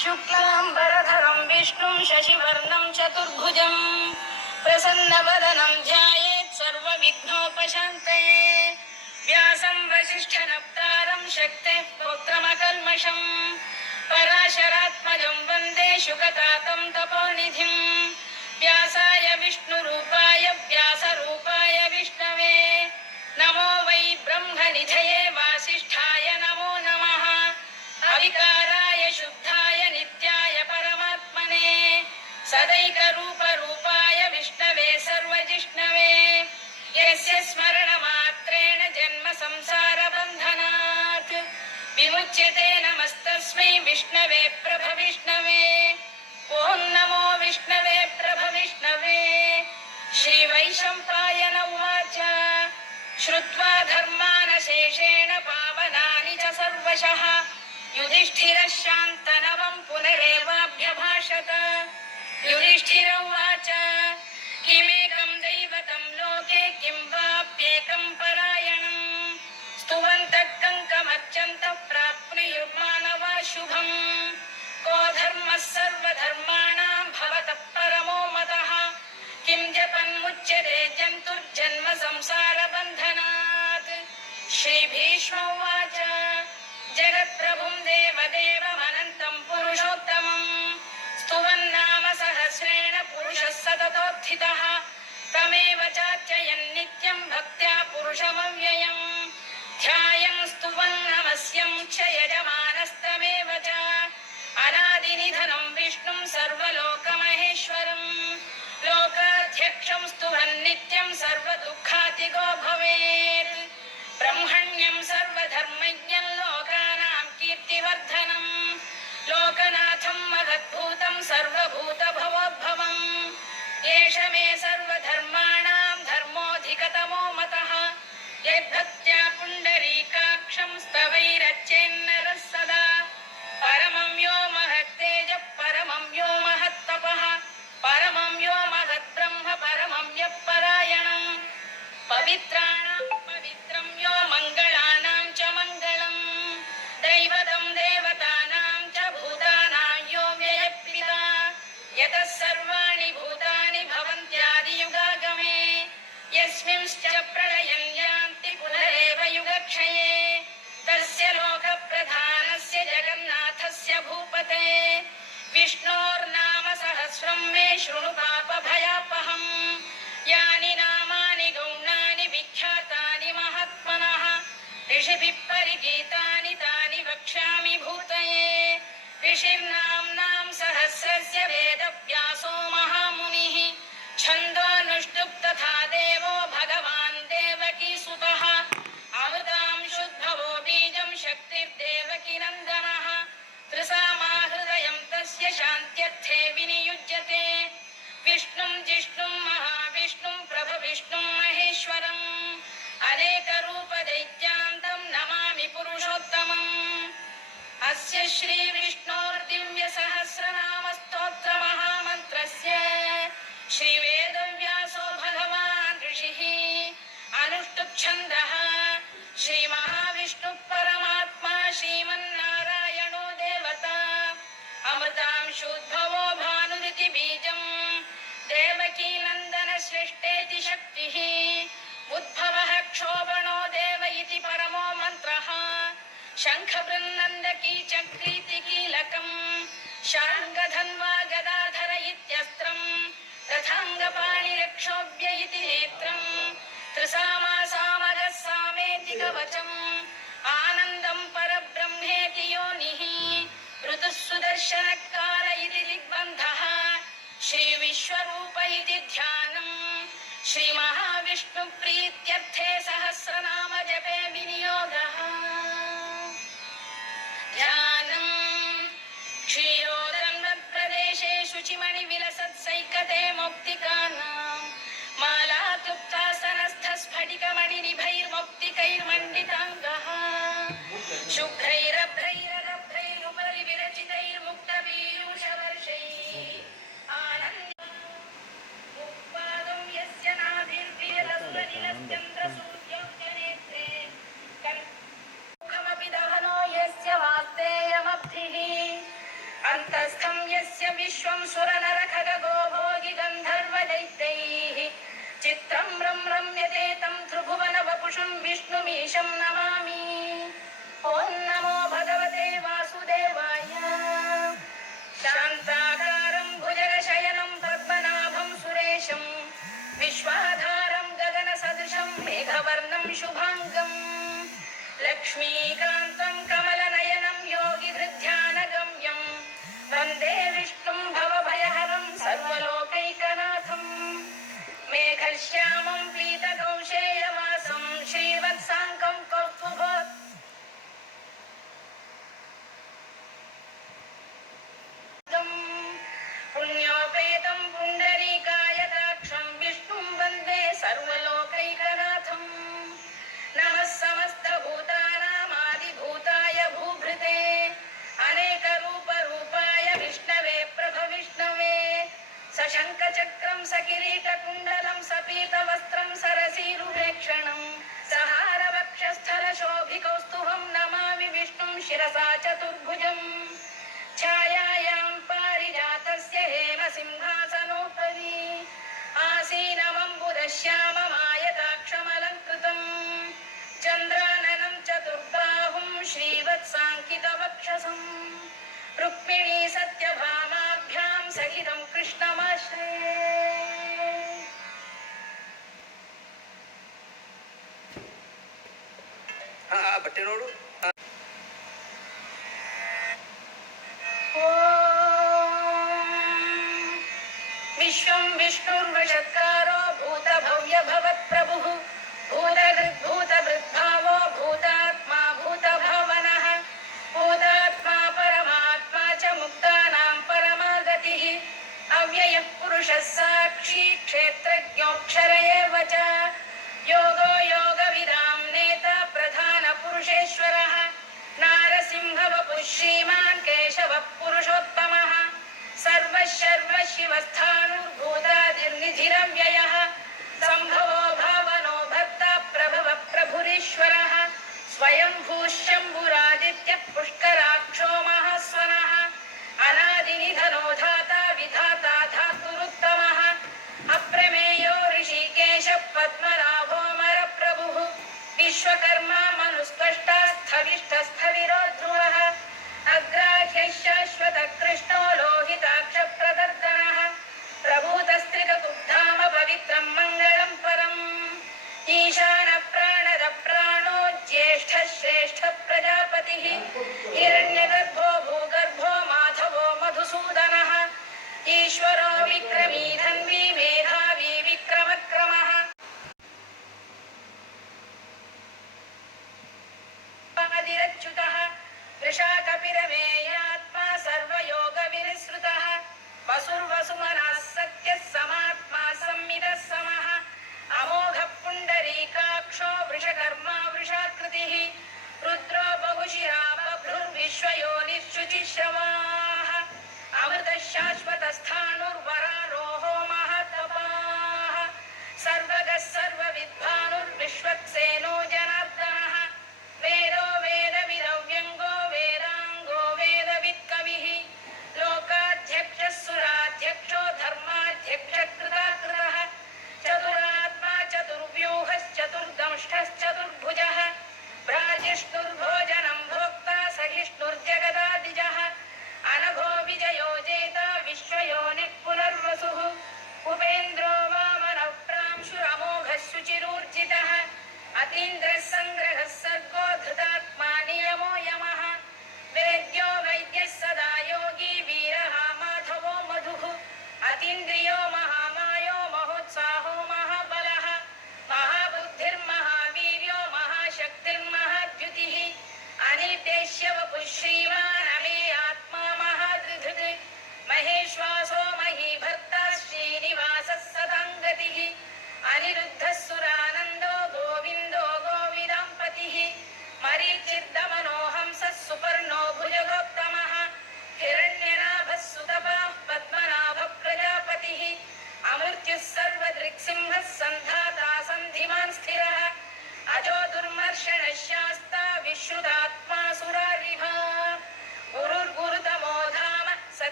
शुक्लांबरधरं विष्णुं शशिवर्णं चतुर्भुजं प्रसन्नवदनं ध्यायेत् सर्वविघ्नोपशान्तये। व्यासं वसिष्ठनप्तारं शक्तेः पौत्रमकल्मषं पराशरात्मजं वन्दे शुकतातं तपोनिधिं। व्यासाय विष्णुरूपाय व्यासरूपाय विष्णवे नमो वै ब्रह्मनिधये वासिष्ठाय नमो नमः। अविकाराय शुद्धाय नित्याय परमात्मने सदैकरूपरूपाय विष्णवे सर्वजिष्णवे यस्य स्मरणमात्रेण जन्म संसारबन्धनात् विमुच्यते। नमस्तस्मै विष्णवे प्रभविष्णवे। ॐ नमो विष्णवे प्रभविष्णवे। श्रीवैशम्पायन उवाच श्रुत्वा धर्मानशेषेण पावनानि च सर्वशः युधिष्ठिरः शान्तनवं पुनरेवाभ्यभाषत। युधिष्ठिर उवाच किमेकं दैवतं लोके किं वाप्येकं परायणं स्तुवन्तः कङ्कमर्चन्तः प्राप्नुयुर्मानवा शुभम्। को धर्मः सर्वधर्माणां भवतः परमो मतः किं जपन्मुच्यते जन्तुर्जन्म संसारबन्धनात्। श्रीभीष्म उवाच जगत्प्रभुं देवदेवमनन्तं पुरुषोत्तमं स्तुवन्नाम सहस्रेण पुरुषः सततोत्थितः तमेव चार्चयन् नित्यं भक्त्या पुरुषमव्ययम्। ध्यायं स्तुवन् नमस्यं च यजमानस्तमेव च अनादिनिधनं विष्णुं सर्वलोकमहेश्वरं लोकाध्यक्षं स्तुवन् नित्यं सर्वदुःखातिगो भवेत्। ब्रह्मण्यं सर्वधर्मज्ञं लोकानां कीर्तिवर्धनं लोकनाथं महद्भूतं सर्वभूतभवोद्भवम्। एष मे सर्वधर्माणां धर्मोऽधिकतमो मतः यद्भक्त्या पुण्डरीकाक्षं स्तवैरच्चेन्नरः सदा। परमं यो महत्तेजः परमं यो महत्तपः परमं यो महद्ब्रह्म परमं यः परायणं पवित्राणां पवित्रं यो मङ्गलानां च मङ्गलम् दैवतं देवतानां च भूतानां यो व्ययः यतः सर्वाणि भूतानि भवन्त्यादियुगागमे यस्मिंश्च प्रलयं यान्ति पुनरेव युगक्षये तस्य लोकप्रधानस्य जगन्नाथस्य भूपते विष्णोर्नाम सहस्रं मे शृणु पापभयापहम्। यानि नामानि गौणानि विख्यातानि महात्मनः ऋषिभिः परिगीतानि तानि वक्ष्यामि भूतये। ऋषिर्नाम्नां सहस्रस्य वेदव्यासो महामुनिः छन्दोऽनुष्टुप् तथा देवो भगवान् देवकीसुतः अमृतां शुद्धवो बीजं शक्तिर्देवकीनन्दनः त्रिसामाहृदयं तस्य शान्त्यर्थे विनियुज्यते। विष्णुं जिष्णुं महाविष्णुं प्रभविष्णुं महेश्वरम् अनेकरूपदैत्यान्तं नमामि पुरुषोत्तमम्। अस्य श्रीविष्णोर्दिव्यसहस्रनामस्तोत्रमहामन्त्रस्य श्रीवेदव्यासो भगवान् ऋषिः अनुष्टुप्छन्दः श्रीमहाविष्णुः परमात्मा श्रीमन्नारायणो देवता अमृतांशोद्भवो भानुरिति बीजम् देवकीनन्दनसृष्टेति शक्तिः उद्भवः क्षोभणो देव इति परमो मन्त्रः शङ्खबृन्नन्दकी चक्रीति कीलकम् शार्ङ्गधन्वा गदाधर इत्यस्त्रम् तथाङ्गपाणिरक्षोभ्य इति नेत्रम् त्रिसामासामगः सामेति कवचम् आनन्दं परब्रह्मेति योनिः ऋतुः सुदर्शनकाल इति दिग्बन्धः श्रीविश्वरूप इति ध्यानम् श्रीमहाविष्णुप्रीत्यर्थे सहस्रनाम जपे विनियोगः। ध्यानम् क्षीरोदरप्रदेशे शुचिमणिविलसत्सैकते मौक्तिकानां मालातुप्तासनस्थस्फटिक अन्तस्थं यस्य विश्वं सुरनरखगो भोगि गन्धर्वदैत्यैः चित्रं रम्यते तं त्रिभुवनवपुषं विष्णुमीशं नमामि। ॐ नमो भगवते वासुदेवाय। शान्ताकारं भुजगशयनं पद्मनाभं सुरेशं विश्वाधारं गगनसदृशं मेघवर्णं शुभाङ्गं लक्ष्मीकान्तं कमलनयनं योगिधृध्यानगम्यं वन्दे विष्णुं भवभयहरं सर्वलोकैकनाथं मेघश्यामं पीतकौशेयवासं श्रीवत्साङ्कं कौस्तुभोत् पुण्योपेतं पुण्डरीकायताक्षं विष्णुं वन्दे सर्वलोकैकनाथं नमः समस्तभूतानामादिभूताय भूभृते अनेकरूपरूपाय विष्णवे प्रभविष्णवे सशङ्खचक्रं सकिरीटकुण्डलं सपीतवस्त्रं सरसीरुवेक्षणं सहारवक्षस्थलशोभिकौस्तुभं नमामि विष्णुं शिरसा चतुर्भुजम् छायायां पारिजातस्य हेमसिंहासनोपरि आसीनमम्बुदश्याममायताक्षमलङ्कृतम् चन्द्राननं चतुर्बाहुं श्रीवत्साङ्कितवक्षसं रुक्मिणी सत्यभामाभ्यां सहितं कृष्णमाश्रये। ಬಟ್ಟೆ ನೋಡು. विश्वं विष्णुर्वषत्कारो भूतभव्यभवत्प्रभुः भूतभृद्भावो भूतात्मा भूतभावनः भूतात्मा परमात्मा च मुक्तानां परमागतिः अव्ययः पुरुषः साक्षी क्षेत्रज्ञोऽक्षर एव च योगो योगविदां नेता प्रधानपुरुषेश्वरः नारसिंहवपुः श्रीमान् केशवः पुरुषोत्तमः सर्वशिवस्थाणुर्भूतादिर्निधिरव्ययः सम्भवो भावनो भक्ता प्रभव प्रभुरीश्वरः स्वयंभूशम्भुरादित्यः पुष्कराक्षो महास्वनः अनादिनिधनो धाता विधाता धातुरुत्तमः अप्रमेयो ऋषिकेशः पद्मनाभोऽमरप्रभुः विश्वकर्मा मनुस्पष्टा स्थविष्ठस्थविरो ध्रुवः अग्राह्यः शाश्वतकृष्णो लोहिताक्षप्रदर्दनः प्रभूतस्त्रिकतुग्धाम पवित्रं मङ्गलं परम् ईशानप्राणदप्राणो ज्येष्ठः श्रेष्ठः प्रजापतिः हिरण्यगर्भो भूगर्भो माधवो मधुसूदनः ईश्वरो विक्रमी धन्वी मेधावी विक्रमक्रमः आदिरच्युतः वृषाकपिरमेयात्मा सर्वयोगविनिसृतः वसुर्वसुमनः सत्यः समात्मा संमितः समः अमोघः पुण्डरीकाक्षो वृषकर्मा वृषाकृतिः रुद्रो बहुशिरा बभ्रुर्विश्वयोनिश्चुचिश्रवाः अमृतः शाश्वतस्थाणुर्वरारोहो महातपाः सर्वगः सर्वविद्भानुर्विश्वक्सेनो जनार्दनः वेदो वेदविदव्यङ्गो वेदाङ्गो वेदवित्कविः लोकाध्यक्षः सुराध्यक्षो धर्माध्यक्षकृताकृतः चतुरात्मा चतुर्व्यूहश्चतुर्दंष्टश्चतुर्भुजः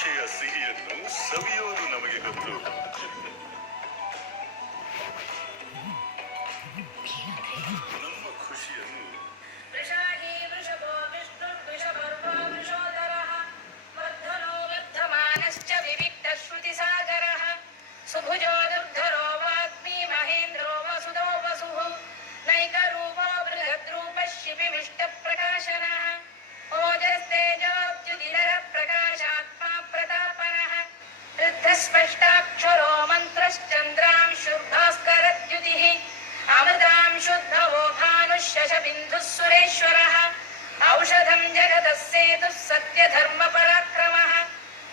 ನಿರೀಕ್ಷೆಯ ಸಿಹಿಯನ್ನು ಸವಿಯೋದು ನಮಗೆ ಗೊತ್ತು. ನಮ್ಮ ಖುಷಿಯನ್ನು ವೃಷಾಹಿ ವೃಷಭೋ ವಿಷ್ಣುರ್ವೃಷಭರ್ವೋ ವೃಷೋದರಃ ವರ್ಧನೋ ವರ್ಧಮಾನಶ್ಚ ವಿವಿಕ್ತಶ್ರುತಿಸಾಗರಃ ಸುಭುಜೋ ದುರ್ಧರೋ ವಾಗ್ಮಿ ಮಹೇಂದ್ರೋ ವಸುದೋ ವಸುಃ ನೈಕರೂಪೋ ಬೃಹದ್ರೂಪಃ ಶಿಬಿವಿಷ್ಟಪ್ರಕಾಶನಃ ओजस्तेजोऽब्जुदिनरः प्रकाशात्मा प्रतापनः वृद्धस्पष्टाक्षरो मन्त्रश्चन्द्रांशुर्भास्करद्युतिः अमृतांशुद्भवो भानुः शशबिन्दुः सुरेश्वरः औषधं जगतः सेतुः सत्यधर्मपराक्रमः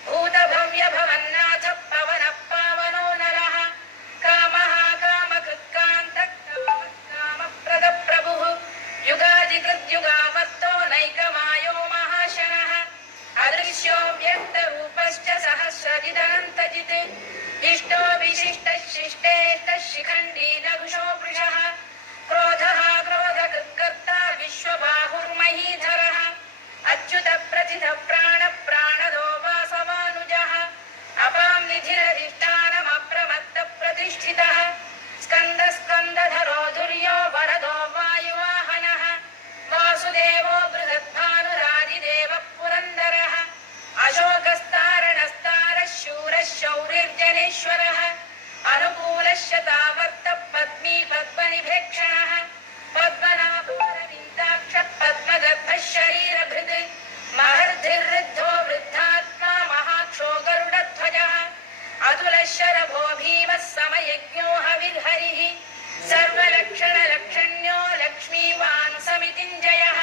भूतभव्यभवन्नाथः पवनः पावनो नरः कामः कामकृत्कान्तः कामप्रदप्रभुः युगादिकृद्युगावर्तो नैकमायो महाशनः अदृश्यो व्यक्तरूपश्च सहस्रजिदनन्तजित् इष्टो विशिष्टः शिष्टेष्टः शिखण्डी नघुषो वृषः क्रोधः क्रोधकृत्कर्ता विश्वबाहुर्महीधरः अच्युतप्रथितप्राणप्राणदो वासवानुजः अपां निधिरधिष्ठानमप्रमत्तप्रतिष्ठितः स्कन्दस्कन्दधरो धुर्यो वरदो वायुवाहनः वासुदेवो बृहद्भानुरादिदेवः पुरन्दरः अशोकस्तारणस्तारः शूरः शौरिर्जनेश्वरः अनुकूलः शतावर्तः पद्मी पद्मनिभेक्षणः पद्मनाभोरविन्दाक्षः पद्मगर्भः शरीरभृत् महर्धिर्वृद्धो वृद्धात्मा महाक्षो गरुडध्वजः अतुलः शरभो भीमः समयज्ञो हविर्हरिः सर्वलक्षणलक्षण्यो लक्ष्मीवान् समितिञ्जयः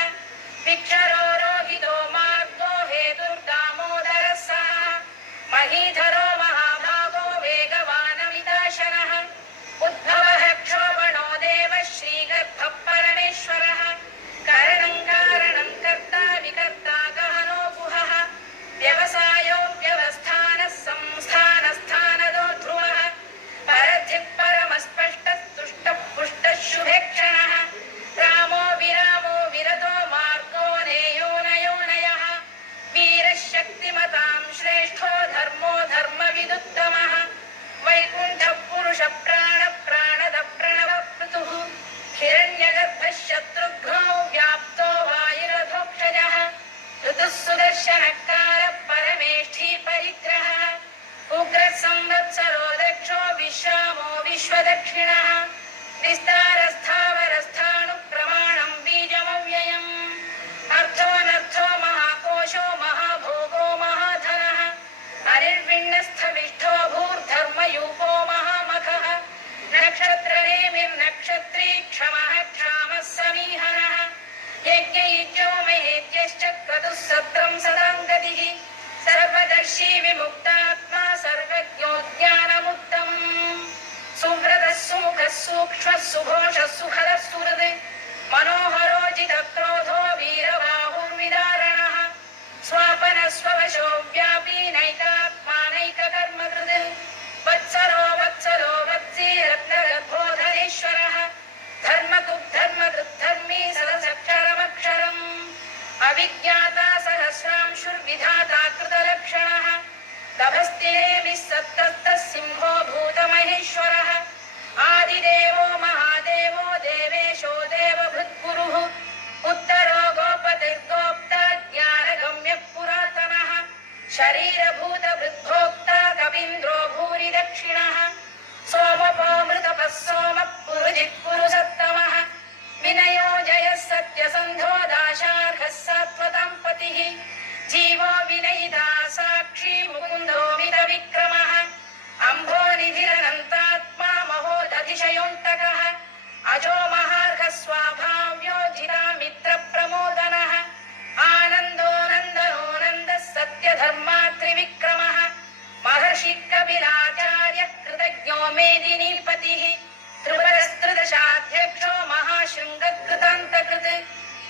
विक्षरो रोहितो मार्गो हेतुर्दामोदरः सः महीधरो महाभागो वेगवानमिताशनः उद्भवः क्षोभणो देवः श्रीगर्भः परमेश्वरः करणं कारणं कर्ता विकर्ता गहनो गुहः व्यवसायो व्यवस्थानः संस्थानस्थानदो ध्रुवः परधिः परमस्पष्टस्तुष्टः पुष्टः शुभेक्षणः रामो विरामो विरतो मार्गो नेयोनयोनयः वीरः शक्तिमतां श्रेष्ठो धर्मो धर्मविदुत्तमः वैकुण्ठः पुरुषः प्राणदः प्रणवपृतुः हिरण्यगर्भः शत्रुघ्नो व्याप्तो वायुरथोक्षजः ऋतुः सुदर्शनकारः परमेष्ठी परिग्रहः उग्रः संवत्सरो दक्षो विश्रामो विश्वदक्षिणः विस्तारस्थावरस्थाणुः प्रमाणं बीजमव्ययम् अर्थोऽनर्थो महाकोशो महाभोगो महाधनः अनिर्विण्णस्थविष्ठो भूर्धर्मयूपो महामखः नक्षत्रनेमिर्नक्षत्री क्षमः क्षामः समीहनः यज्ञयुज्यो महेद्यश्च क्रतुः सत्रं सदाङ्गतिः सर्वदर्शी विमुक्तात्मा सर्वज्ञो ज्ञानमुत्तमम् सुव्रतः सुमुखः सूक्ष्मः सुघोषः सुखदः सुहृद् मनोहरो जितक्रोधो वीरबाहुर्विदारणः स्वापनः स्ववशो व्यापी नैकात्मा नैककर्मकृत् वत्सरो वत्सलो वत्सी रत्नगर्भोधरेश्वरः धर्मकृद्धर्मी सदसक्षरमक्षरम् अविज्ञाता सहस्रांशुर्विधाता कृतलक्षणः तभस्तिरेभिः सत्तस्तः सिंहो भूतमहेश्वरः आदिदेवो महादेवो देवेशो देवभृत्गुरुः उत्तरो गोपतिर्गोप्ता ज्ञानगम्यः पुरातनः शरीरभूतभृद्भोक्ता कवीन्द्रो भूरि दक्षिणः सोमपोमृतपः सोमः पुरुजित्पुरुषत्तमः विनयो जयः सत्यसन्धो दाशार्हः सात्वतां पतिः जीवो विनयिता साक्षी मुकुन्दो मितविक्रमः अम्भोनिधिरनन्तात्मा महोदधिशयोऽन्तकः अजो महार्घः स्वाभाव्यो जितामित्रप्रमोदनः आनन्दो नन्दनो नन्दः सत्यधर्मात्रिविक्रमः महर्षि कपिलाचार्यः कृतज्ञो मेदिनीपतिः त्रिपुरस्त्रिदशाध्यक्षो महाशृङ्गकृतान्तकृत्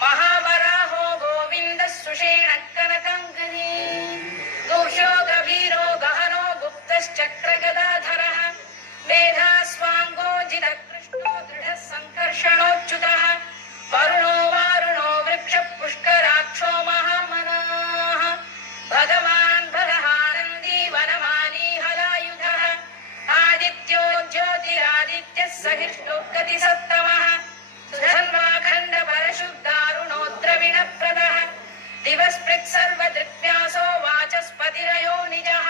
महावराहो गोविन्दः सुषेणः कनकाङ्गनी गुह्यो गभीरो गहनो गुप्तश्चक्रगदाधरः मेधास्वाङ्गो जितकृष्णो दृढः सङ्कर्षणोच्युतः वरुणो वारुणो वृक्षः पुष्कराक्षो महामनाः भगवान् बलहानन् सर्वदृग्व्यासो वाचस्पतिरयो निजः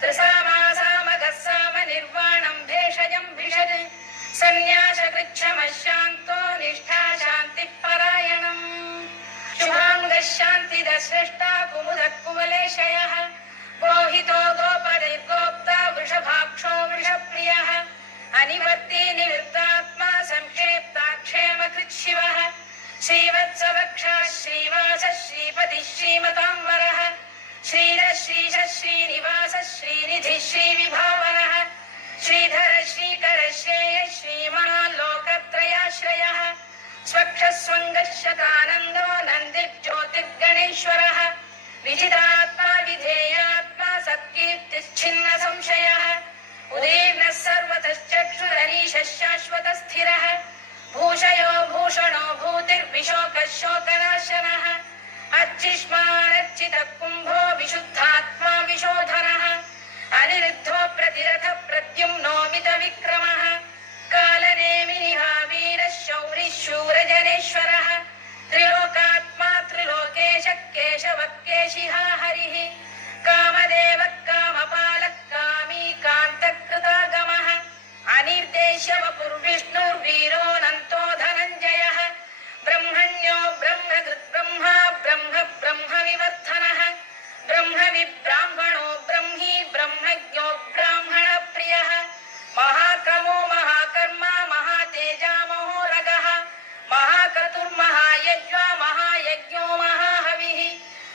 त्रिसामासामगः साम निर्वाणं भेषजं भिषज सन्न्यासकृच्छमशान्तो निष्ठा शान्तिपरायणम् शुभाङ्गः शान्तिदश्रेष्ठा कुमुदः कुवलेशयः मोहितो गोपदैर्गोप्ता वृषभाक्षो वृषप्रियः अनिवर्ती निवृत्तात्मा संक्षेप्ताक्षेमकृच्छिवः श्रीवत्सवक्षा श्रीवासः श्रीपतिः श्रीमताम्बरः श्रीरः श्रीशः श्रीनिवासः श्रीनिधिः श्रीविभावनः श्रीधर श्रीकर श्रेयः श्रीमान् लोकत्रयाश्रयः स्वक्षस्वङ्गशतानन्दो नन्दिर्ज्योतिर्गणेश्वरः विजितात्मा विधेयात्मा सत्कीर्तिश्छिन्न संशयः उदीर्णः सर्वतश्चक्षुरनीशः शाश्वतस्थिरः भूषयो भूषणो भूतिर्विशोकः शोकनाशनः अर्चिष्मानर्चितः कुम्भो विशुद्धात्मा विशोधनः अनिरुद्धो प्रतिरथ प्रद्युम्नो मितविक्रमः कालनेमिनिः वीरः शौरिः शूरजनेश्वरः त्रिलोकात्मा त्रिलोकेशः केशवः केशिः हरिः कामदेवः कामपालः कामी कान्तकृतागमः अनिर्देश्यवपुर्विष्णुर्वीरोऽनन्तो धनञ्जयः ब्रह्मण्यो ब्रह्मकृद्ब्रह्मा ब्रह्म ब्रह्मविवर्धनः ब्रह्मविब्राह्मणो ब्रह्मी ब्रह्मज्ञो ब्राह्मणप्रियः महाक्रमो महाकर्मा महातेजा महोरगः महाक्रतुर्महायज्वा महायज्ञो महाहविः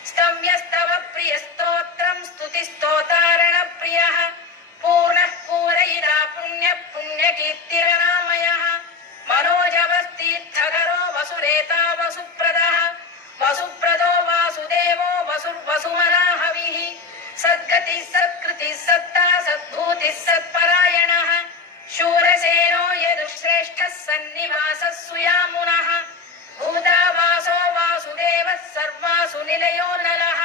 स्तव्यस्तव प्रियस्तोत्रं स्तुतिस्तोतारणप्रियः पूर्णः पूरयिता पुण्यः पुण्यकीर्तिरनामयः मनोजवस्तीर्थकरो वसुरेता वसुप्रदः वसुप्रदो वासुदेवो वसुर्वसुमनाहविः सद्गतिः सत्कृतिः सत्ता सद्भूतिः सत्परायणः शूरसेनो यदुश्रेष्ठः सन्निवासः सुयामुनः भूतावासो वासुदेवः सर्वासु निलयो नलः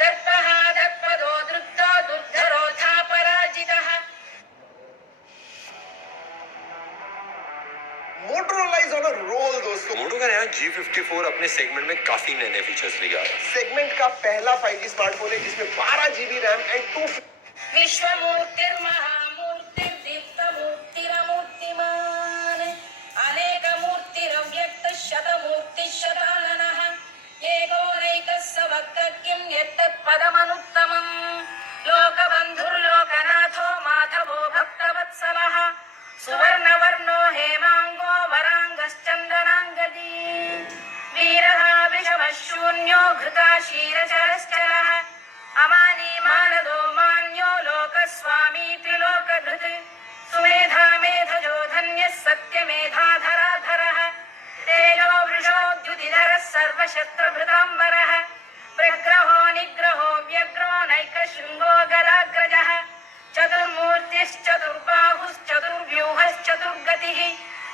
दर्पः दर्पदो दृप्तो दुर्धरोऽथा पराजितः Motorola is on a roll दोस्तों। मोटो का नया G54 अपने सेगमेंट में काफी नए नए फीचर्स लेके आ रहा है। सेगमेंट का पहला 5G स्मार्टफोन है जिसमें 12 GB रैम एंड 2 विश्वमूर्तिर्महामूर्तिर्दीप्तमूर्तिरमूर्तिमान् अनेकमूर्तिरव्यक्तः शतमूर्तिः एकोनैकः सवक्तकिं यत्तत्पदमनुत्तमम् लोकबन्धुर्लोकनाथो माधवो भक्तवत्सलः सुवर्णवर्णो हेमाङ्गो वराङ्गश्चन्दनाङ्गदी वीरः विषमः शून्यो घृता क्षीरचरश्चरः अमानी मानदो मान्यो लोकस्वामी त्रिलोकधृत् सुमेधा मेधजो धन्यः सत्यमेधाधराधरः तेजो वृषोद्युतिधरः सर्वशस्त्रभृताम्बरः प्रग्रहो निग्रहो व्यग्रो नैकशृङ्गो गदाग्रजः चतुर्मूर्तिश्चतुर्बाहुश्चतुर्व्यूहश्चतुर्गतिः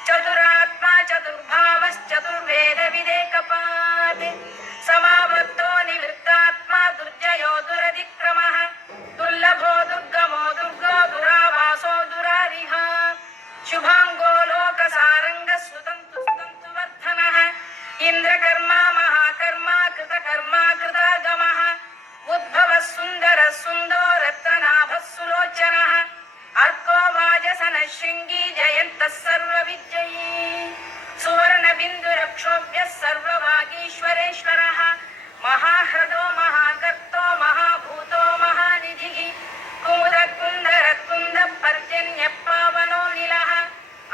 चतुरात्मा चतुर्भावश्चतुर्वेदविदेकपात् समावर्तो निवृत्तात्मा दुर्जयो दुरतिक्रमः दुर्लभो दुर्गमो दुर्गो दुरावासो दुरारिः शुभाङ्गो लोकसारङ्गः सुतन्तुवर्धनः इन्द्रकर्मा महाकर्मा कृतकर्मा कृतागमः उद्भवः सुन्दरः सुन्दो रत्ननाभः सुलोचनः अर्को वाजसनः शृङ्गी जयन्तः सर्वविजयी सुवर्णबिन्दुरक्षोभ्यः सर्ववागीश्वरेश्वरः महाह्रदो महागर्तो महाभूतो महानिधिः कुमुदकुन्दरकुन्दः पर्जन्यः पावनो निलः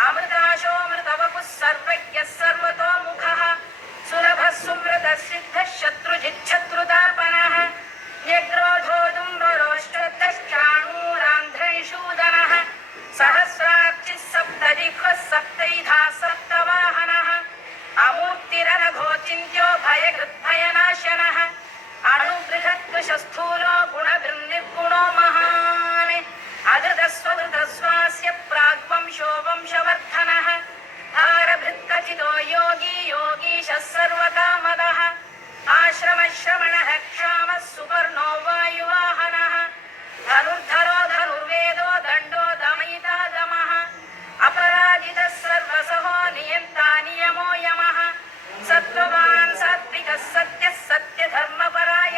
अमृताशोऽमृतवपुः सर्वज्ञः सर्वतोमुखः सुलभः सुव्रतः सिद्धः शत्रुजिच्छत्रुतापनः न्यग्रोधोदुम्बरोष्टश्चाणूरान्ध्रैषूदनः सहस्रार्चिः सप्तजिह्वः सप्तैधा सप्तवाहनः अमूर्तिरनघोचिन्त्यो भयकृद्भयनाशनः अणुबृहत्कृशस्थूलो गुणभिर्निर्गुणो महान् अधृतस्वधृतस्वास्य प्राग्वंशो वंशवर्धनः भारभृत्कथितो योगी योगीशः सर्वकामदः आश्रमश्रमणः क्षामः सुपर्णो वायुवाहनः धनुर्धरो धनुर्वेदो दण्डो दमयिता दमः अपराजितः सर्वसहो नियन्ता नियमो यमः सत्त्ववान् सात्विकः सत्यः सत्यधर्मपरायणः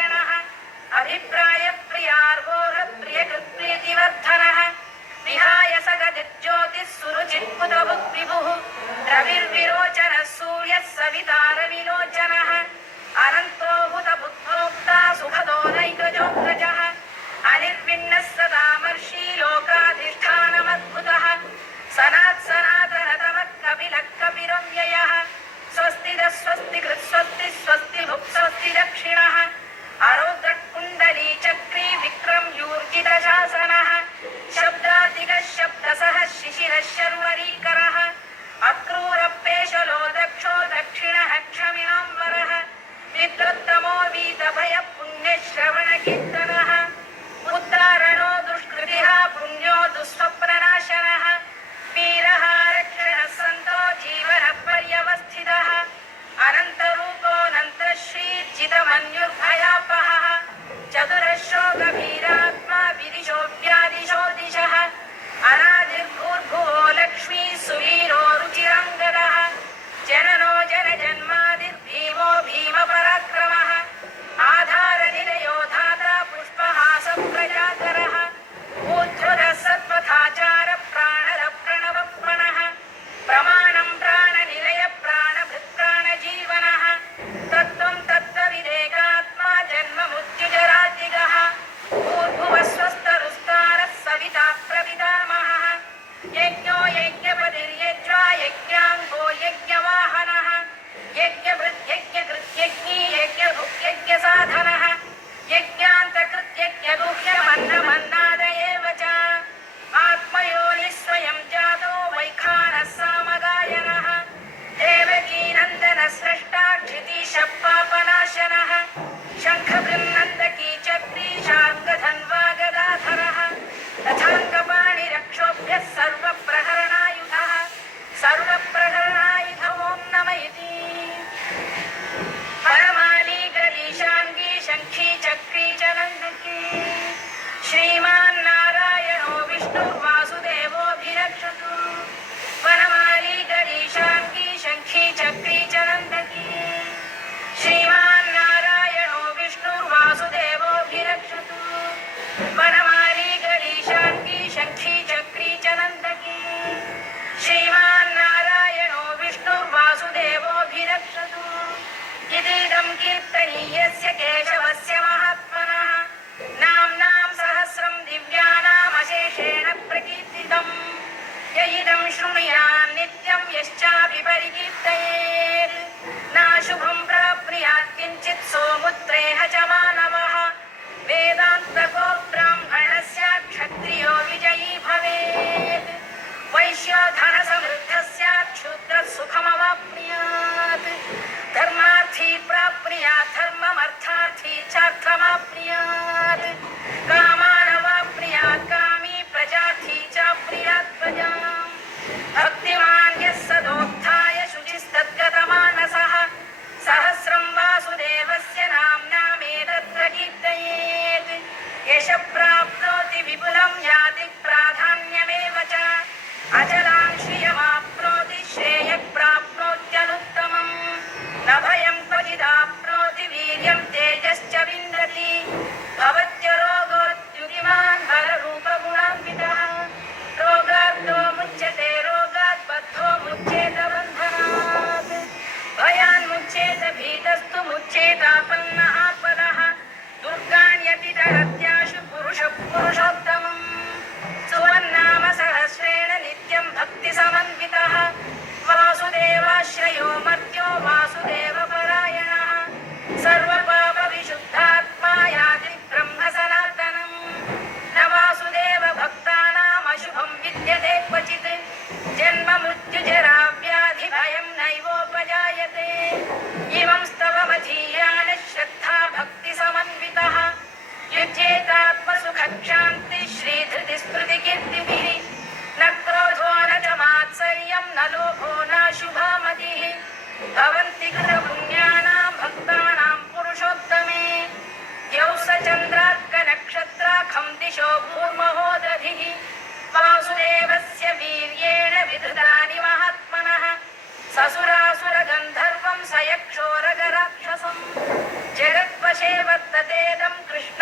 यज्ञगुह्यमन्नमन्नादयेव च आत्मयोनिः स्वयं जातो वैखानः सामगायनः देवकीनन्दनः स्रष्टा क्षितीशः पापनाशनः शङ्खबृन्नन्दकी चक्री शार्ङ्गधन्वा गदाधरः तथाङ्गपाणिरक्षोभ्यः सर्वप्रहरणायुधः सर्वप्रहरणायुध ॐ नम इति परमाली गरीशाङ्गी शङ्खी चक्री च नन्दकी श्रीमान्नारायणो विष्णुर्वासुदेवोऽभिरक्षतु वनमाली गरीशाङ्गी शङ्खी चक्री च नन्दकी श्रीमान्नारायणो विष्णुर्वासुदेवोऽभिरक्षतु वनमाली गरीशाङ्गी शङ्खी चक्री च नन्दकी श्रीमान्नारायणो विष्णुर्वासुदेवोऽभिरक्षतु इतीदं कीर्तनीयस्य केशवस्य महात्मनः नाम्नां सहस्रं दिव्यानामशेषेण प्रकीर्तितम् य इदं शृणुयात् नित्यं यश्चापि परिकीर्तयेत् नाशुभं प्राप्नुयात् किञ्चित् सोमुत्रेह च मानवः वेदान्तको ब्राह्मणस्य क्षत्रियो विजयी भवेत् वैश्यो धनसमृद्धः स्यात् क्षुद्रः सुखमवाप्नुयात् धर्मार्थी प्राप्नुयात् धर्ममर्थार्थी चार्थमाप्नुयात् कामानवाप्नुयात् कामी प्रजार्थी चाप्नुयात् प्रजाम् भक्तिमान् यः सदोक्ताय शुचिस्तद्गतमानसः सहस्रं वासुदेवस्य नाम्नामेतत्र कीर्तयेत् यशः प्राप्नोति विपुलं याति प्राधान्यमेव च अचलां श्रियमाप्नोति श्रेयः प्राप्नोत्यनुत्तमम् न भयं क्वचिदाप्नोति वीर्यं तेजश्च विन्दति भवत्य रोगोऽत्युतिमान् बलरूपगुणान्वितः रोगाद्दो मुच्यते रोगात् बद्धो मुच्येत बन्धनात् भयान्मुच्येत भीतस्तु मुच्येतापन्न आपदः दुर्गाण्यतितरत्याशु पुरुषोत्तमम् सुवन्नाम सहस्रेण नित्यं भक्तिसमन्वितः वासुदेवाश्रयो मर्त्यो वासुदेवपरायणः सर्वपापविशुद्धात्मा याति ब्रह्म सनातनम् न वासुदेव भक्तानामशुभं विद्यते क्वचित् जन्म मृत्युजराव्याधिभयं नैवोपजायते इमं स्तवमधीयान श्रद्धा भक्तिसमन्वितः युज्येतात्मसुखक्षान्ति श्रीधृतिस्मृतिकीर्तिभिः न क्रोधो न च मात्सर्यं न लोभो नाशुभा मतिः भवन्ति कृतपुण्यानां भक्तानां पुरुषोत्तमे द्यौ स चन्द्रार्कनक्षत्राखं दिशो भूर्महोदधिः वासुदेवस्य वीर्येण विधृतानि महात्मनः ससुरासुरगन्धर्वं स यक्षोरगराक्षसम् जगत्वशे वर्ततेदं कृष्ण